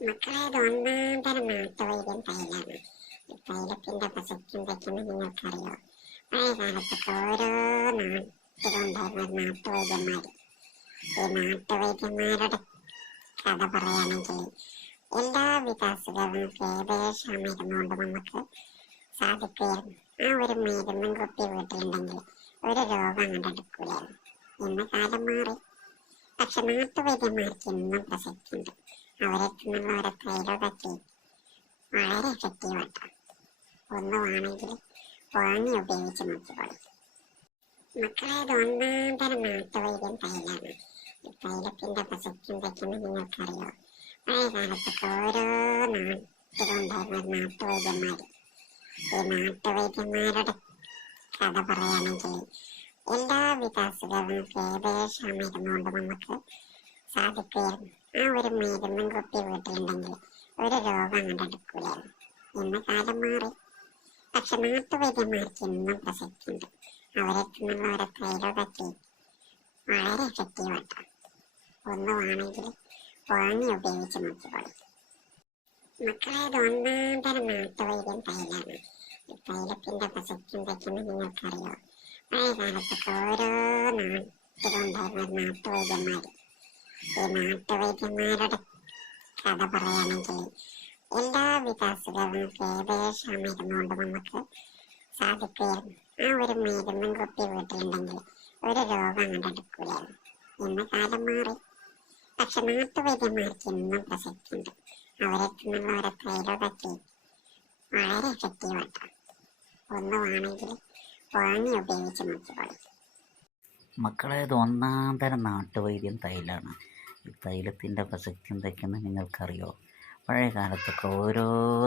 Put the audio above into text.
മക്കളെ, ഇത് ഒന്നാം തരം നാട്ടുവൈദ്യം തൈലാണ്. ഈ തൈലത്തിന്റെ പ്രസക്തി എന്തൊക്കെയെന്ന് നിങ്ങൾക്കറിയോ? പഴയ കാലത്തൊക്കെ ഓരോ നാട്ടിലുണ്ടായിരുന്ന നാട്ടുവൈദ്യന്മാര്. ഈ നാട്ടുവൈദ്യന്മാരുടെ കഥ പറയുകയാണെങ്കിൽ എല്ലാവിധ അസുഖങ്ങൾക്ക് ഏകദേശം മരുന്നുകൊണ്ട് നമുക്ക് സാധിക്കുകയായിരുന്നു. ആ ഒരു മരുന്നും കുപ്പി വീട്ടിലുണ്ടെങ്കിൽ ഒരു രോഗം കണ്ടെടുക്കൂലായിരുന്നു. ഇന്ന് കാലം മാറി. പക്ഷെ നാട്ടുവൈദ്യന്മാർക്ക് ഇന്നും പ്രസക്തിയുണ്ട്. അവരെത്തുന്നുള്ള ഓരോ തൈലൊക്കെ വളരെ എഫക്റ്റീവാണ്. ഒന്ന് വേണമെങ്കിൽ വാങ്ങി ഉപയോഗിച്ച് നോക്കിക്കോളി. മക്കളെ, ഇത് ഒന്നാം തരം നാട്ടുവൈദ്യം തൈലാണ്. ഈ തൈലത്തിന്റെ പ്രസക്തി എന്തൊക്കെയെന്ന് നിങ്ങൾക്കറിയോ? പഴയ കാലത്തൊക്കെ ഓരോ നാട്ടിലുണ്ടായിരുന്ന നാട്ടുവൈദ്യന്മാര്. ഈ നാട്ടുവൈദ്യന്മാരുടെ കഥ പറയുകയാണെങ്കിൽ എല്ലാവിധ അസുഖങ്ങൾക്ക് ഏകദേശം മരുന്നുകൊണ്ട് നമുക്ക് സാധിക്കുകയായിരുന്നു. ആ ഒരു മരുന്നും കുപ്പി വീട്ടിലുണ്ടെങ്കിൽ ഒരു രോഗം കണ്ടെടുക്കൂലായിരുന്നു. ഇന്ന് കാലം മാറി. പക്ഷെ നാട്ടുവൈദ്യന്മാർക്ക് ഇന്നും പ്രസക്തിയുണ്ട്. അവരെത്തുന്നുള്ള ഓരോ തൈലൊക്കെ വളരെ എഫക്റ്റീവാണ്. ഒന്ന് വേണമെങ്കിൽ വാങ്ങി ഉപയോഗിച്ച് നോക്കിക്കോളി. മക്കളെ, ഇത് ഒന്നാം തരം നാട്ടുവൈദ്യം തൈലാണ്. ഈ തൈലത്തിന്റെ പ്രസക്തി എന്തൊക്കെയെന്ന് നിങ്ങൾക്കറിയോ? പഴയ കാലത്തൊക്കെ ഓരോ നാട്ടിലുണ്ടായിരുന്ന നാട്ടുവൈദ്യന്മാര്. ഈ നാട്ടുവൈദ്യന്മാരുടെ കഥ പറയുകയാണെങ്കിൽ എല്ലാവിധ അസുഖങ്ങൾക്ക് ഏകദേശം മരുന്നുകൊണ്ട് നമുക്ക് സാധിക്കുകയായിരുന്നു. ആ ഒരു മരുന്നും കുപ്പി വീട്ടിലുണ്ടെങ്കിൽ ഒരു രോഗം കണ്ടെടുക്കൂലായിരുന്നു. ഇന്ന് കാലം മാറി. പക്ഷെ നാട്ടുവൈദ്യന്മാർക്ക് ഇന്നും പ്രസക്തിയുണ്ട്. അവരെത്തുന്നുള്ള ഓരോ തൈലൊക്കെ വളരെ എഫക്റ്റീവാണ്. ഒന്ന് വേണമെങ്കിൽ വാങ്ങി ഉപയോഗിച്ച് നോക്കിക്കോളി. മക്കളെ, ഇത് ഒന്നാം തരം നാട്ടുവൈദ്യം തൈലാണ്. ഈ തൈലത്തിൻ്റെ പ്രസക്തി എന്തൊക്കെയെന്ന് നിങ്ങൾക്കറിയോ? പഴയ കാലത്തൊക്കെ ഓരോ